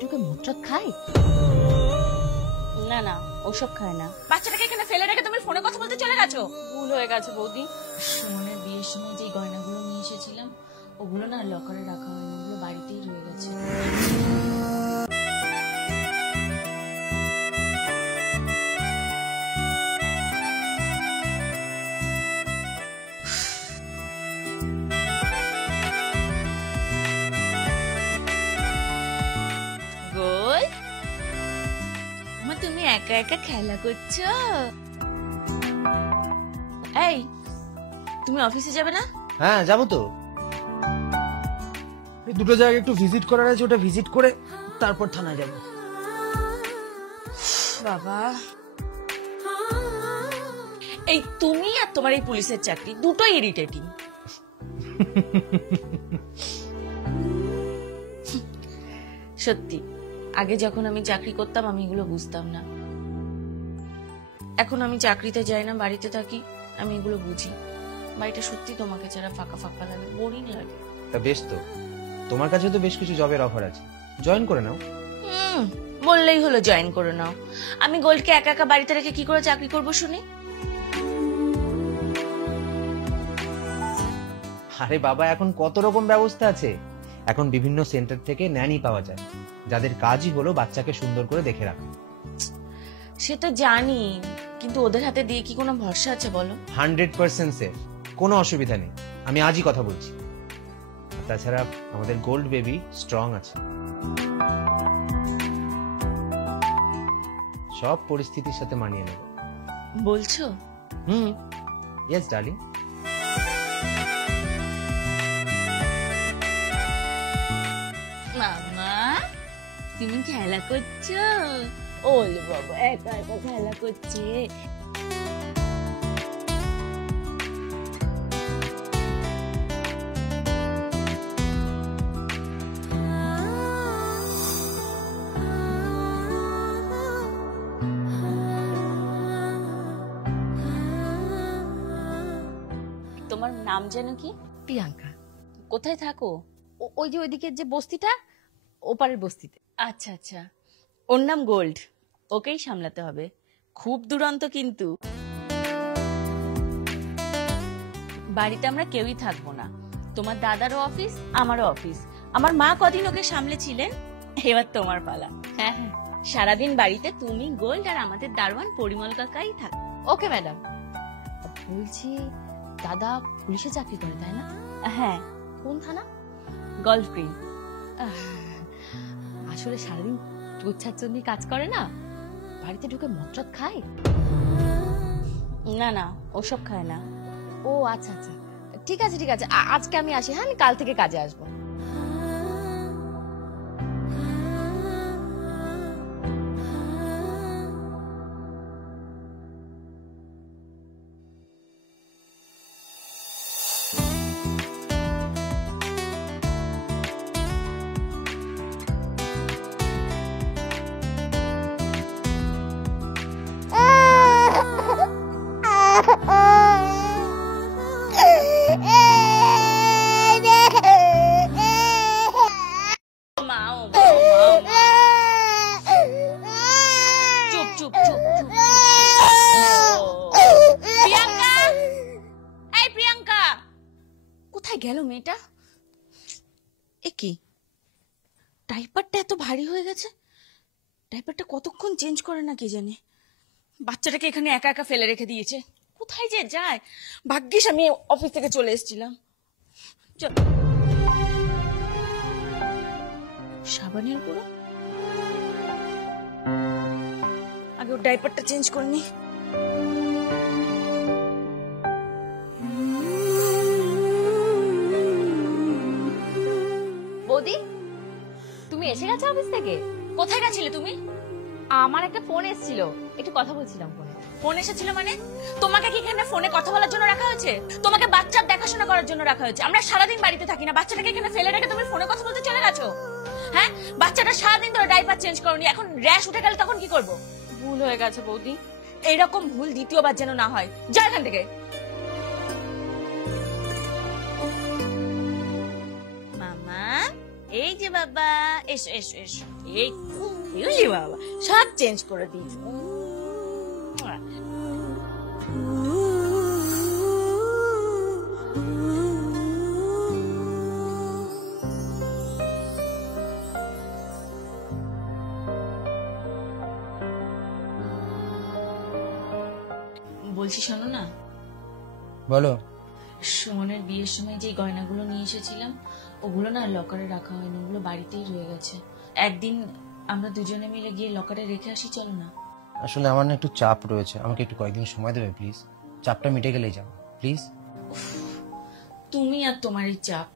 ঢুকে মদ খায়? না না, ওসব খায় না। বাচ্চাটাকে এখানে ফেলে রেখে তুমি ফোনে কথা বলতে চলে গেছো? ভুল হয়ে গেছে বৌদি। সুমনের বিয়ের সময় যে গয়নাগুলো নিয়ে এসেছিলাম ওগুলো না লকারে রাখা হয়নি, ওগুলো বাড়িতেই রয়ে গেছে। গোল, তুমি একা একা খেলা করছো? এই, তুমি অফিসে যাবে না? হ্যাঁ যাবো তো। দুটো জায়গা একটু ভিজিট করার আছে, ওটা ভিজিট করে তারপর থানায় যাবো। বাবা, এই তুমি আর তোমার এই পুলিশের চাকরি দুটোই ইরিটেটিং। সত্যি, আগে যখন আমি চাকরি করতাম আমি এগুলো বুঝতাম না। এখন আমি চাকরিতে যাই না, বাড়িতে থাকি, আমি এগুলো বুঝি। বাড়িটা সত্যি তোমাকে ছাড়া ফাঁকা ফাঁকা লাগে, বোরিং লাগে। তা বেশ তো, তোমার কাছে তো বেশ কিছু জবের অফার আছে, জয়েন করে নাও। বললেই হলো জয়েন করে নাও। আমি গোল্ডকে একা একা বাড়িতে রেখে কি করে চাকরি করবো শুনি? আরে বাবা, এখন কত রকম ব্যবস্থা আছে। এখন বিভিন্ন সেন্টার থেকে ন্যানি পাওয়া যায়, যাদের কাজই হলো বাচ্চাকে সুন্দর করে দেখে রাখা। সে তো জানি, কিন্তু ওদের হাতে দিয়ে কি কোনো ভরসা আছে বলো? 100% সেফ, কোনো অসুবিধা নেই। আমি আজই কথা বলছি। তাছাড়া আমাদের গোল্ড বেবি স্ট্রং আছে, সব পরিস্থিতির সাথে মানিয়ে নেবে। বলছো? Yes darling. মামা, তুমি খেলা করছো? ওলে বাবা, একা একা খেলা করছে। তোমার নাম যেন কি? প্রিয়াঙ্কা। কোথায় থাকো? ওই যে ওইদিকে যে বস্তিটা, ওপারের বস্তিতে। আচ্ছা আচ্ছা, ওর নাম গোল্ড, ওকেই সামলাতে হবে। খুব দুরন্ত কিন্তু। বাড়িতে আমরা কেউই থাকবো না, তোমার দাদারও অফিস, আমারও অফিস। আমার মা কদিন ওকে সামলেছিলেন, এবার তোমার পালা। হ্যাঁ হ্যাঁ, সারাদিন বাড়িতে তুমি, গোল্ড আর আমাদের দারোয়ান পরিমল কাকাই থাক। Okay madam. বলছি, দাদা পুলিশে চাকরি করে, তাই না? হ্যাঁ। কোন থানা? Golf green. আসলে সারাদিন চোর জন্য কাজ করে না, বাড়িতে ঢুকে মদ খায়? না না, ওসব খায় না। ও আচ্ছা আচ্ছা, ঠিক আছে ঠিক আছে, আজকে আমি আসি। হ্যাঁ, আমি কাল থেকে কাজে আসবো। গেল মেয়েটা? একি ডাইপারটা এত ভারী হয়ে গেছে, ডাইপারটা কতক্ষণ চেঞ্জ করে না কে জানে। বাচ্চাটাকে এখানে একা একা ফেলে রেখে দিয়েছে, কোথায় যে যায়। ভাগ্যিস আমি অফিস থেকে চলে এসেছিলাম। সাবানের গুঁড়ো, আগে ওর ডাইপারটা চেঞ্জ করে নি। বৌদি, তুমি এসে গেছো অফিস থেকে? কোথায় গেছিলে তুমি? আমার একটা ফোন এসেছিল, একটু কথা বলছিলাম ফোনে। ফোন এসেছিল মানে? তোমাকে কি এখানে ফোনে কথা বলার জন্য রাখা হয়েছে? তোমাকে বাচ্চার দেখাশোনা করার জন্য রাখা হয়েছে। আমরা সারাদিন বাড়িতে থাকি না, বাচ্চাটাকে এখানে ফেলে রেখে তুমি ফোনে কথা বলতে চলে গেছো? হ্যাঁ, বাচ্চাটা সারাদিন ধরে ডাইপার চেঞ্জ করনি, এখন র্যাশ উঠে গেলে তখন কি করবো? ভুল হয়ে গেছে বৌদি। এইরকম ভুল দ্বিতীয়বার যেন না হয়। যা এখান থেকে। মামা, এই যে বাবা, এসো এসো এসো। এই তো, এই যে বাবা, সব চেঞ্জ করে দিয়েছি। বলছি শোনো না, বলো। সুমনের বিয়ের সময় যে গয়নাগুলো নিয়ে এসেছিলাম ওগুলো না লকারে রাখা হয়নি, ওগুলো বাড়িতেই রয়ে গেছে। একদিন আমরা দুজনে মিলে গিয়ে লকারে রেখে আসি, চলো না? আসলে আমার না একটু চাপ রয়েছে, আমাকে একটু কয়েকদিন সময় দেবে প্লিজ? চাপটা মিটে গেলেই যাবো প্লিজ। তুমি আর তোমার এই চাপ।